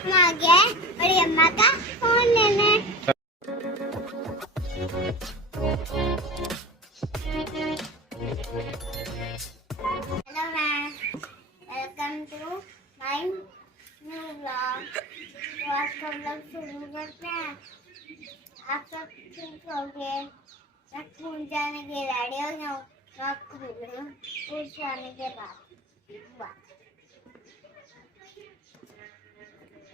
हम आ गया है बड़ी अम्मा का फोन लेने। Hello ma'am, welcome to my new vlog. तो आज हम लोग शुरू करते हैं। आप सब ठीक हो गए? मैं स्कूल जाने के रेडी हो जाऊँ। मैं आपको मिल रही हूँ स्कूल जाने के बाद।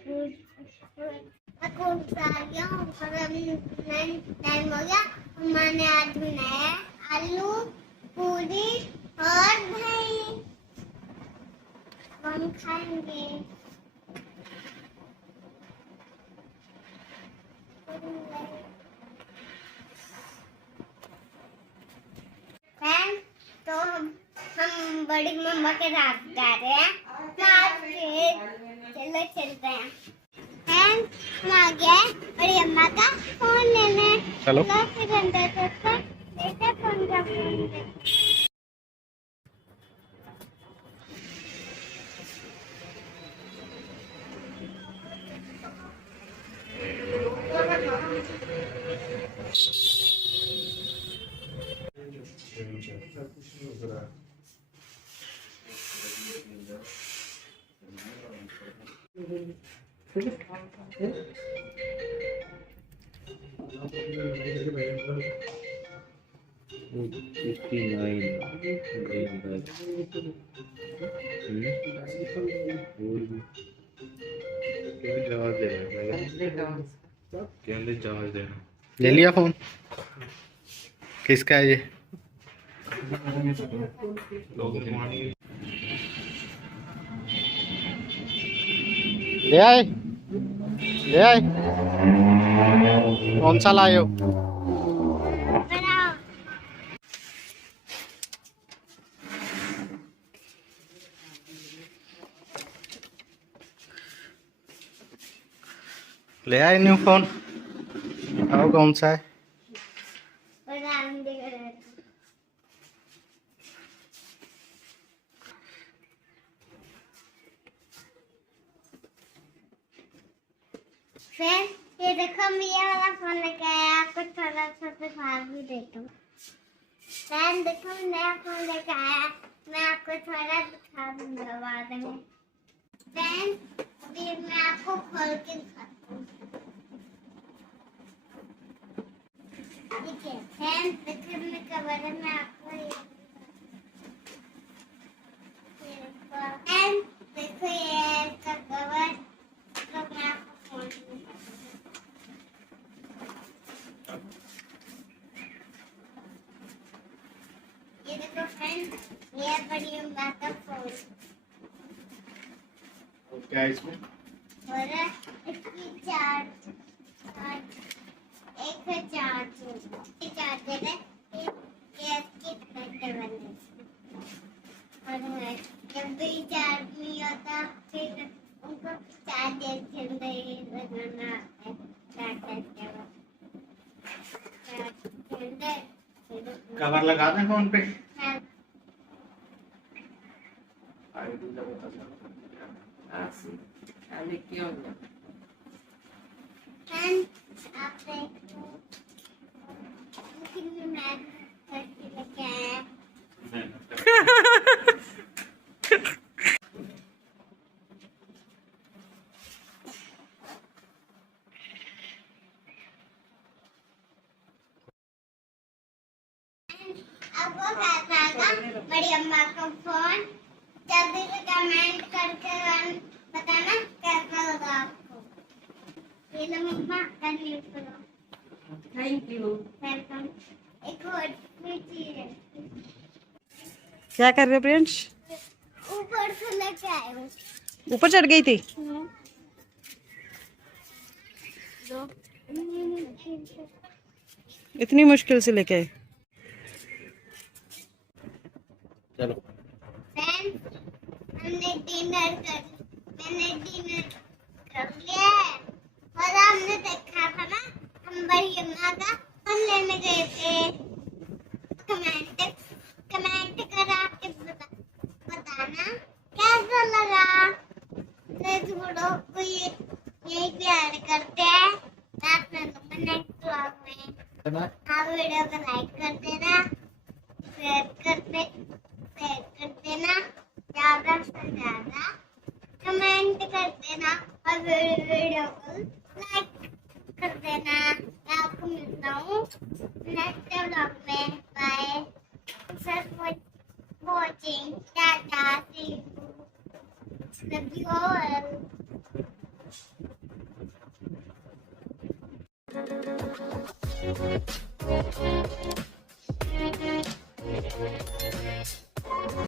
मैं स्कूल से आ गया हूँ और अभी टाइम हो गया। मैंने आज बनाया आलू पूरी और दही। हम खाएंगे। तो हम बड़ी मम्मा के साथ जा रहे हैं। चलो चलते हैं। हम आ गए बड़ी अम्मा का फोन लेने। चलो फिर अंदर चलकर लेते फोन का फोन। ले लिया फोन। किसका है ये? ले आए, ले आए। कौन सा लाए हो? ले आए न्यू फोन। आओ, कौन सा है? फिर ये देखो, मैं ये वाला फोन लेके आया। आपको थोड़ा सा दिखा भी देता हूँ। फ्रेंड देखो, मैं नया फोन लेके आया। मैं आपको थोड़ा दिखा दूंगा बाद में। फ्रेंड अभी मैं आपको खोल के दिखाता हूँ। देखिए फ्रेंड, देखो मैं कवर है। मैं आपको ये फ्रेंड देखो, ये इसका कवर। तो मैं आपको खोल दूंगा। ये देखो फ्रेंड, ये बड़ी अम्मा का फोन। क्या है इसमें? और इसकी चार्जर है। ये इसकी टेबल है। और जब भी चार्ज नहीं होता फिर उनको चार्जर से लगाना है। कवर लगा दें फोन पे। आप देखो मैं करके लेके आया। अब वो कैसा था बड़ी अम्मा का फोन। जल्दी से कमेंट करके बताना कैसा लगा आपको। ये लो मम्मा, कंटिन्यू करो। Thank you. वेलकम। एक और चीज है। क्या कर रहे हो प्रियंश? ऊपर से लेके आए हूँ। ऊपर चढ़ गई थी? इतनी मुश्किल से लेके आए। चलो मैंने डिनर कर लिया है। और हमने देखा था ना, हम बड़ी अम्मा का फोन लेने गए थे। कमेंट करा के बताना कैसा लगा। छोड़ो कोई यही पे ऐड करते हैं। मैं अपना नंबर नेक्स्ट ब्लॉग में। आप वीडियो को लाइक कर देना, शेयर कर देना, ज्यादा से ज्यादा कमेंट कर देना और वीडियो को लाइक कर देना। मैं आपको मिलता हूँ नेक्स्ट व्लॉग में। बाय, फॉर वॉचिंग, टाटा, see you, love you all.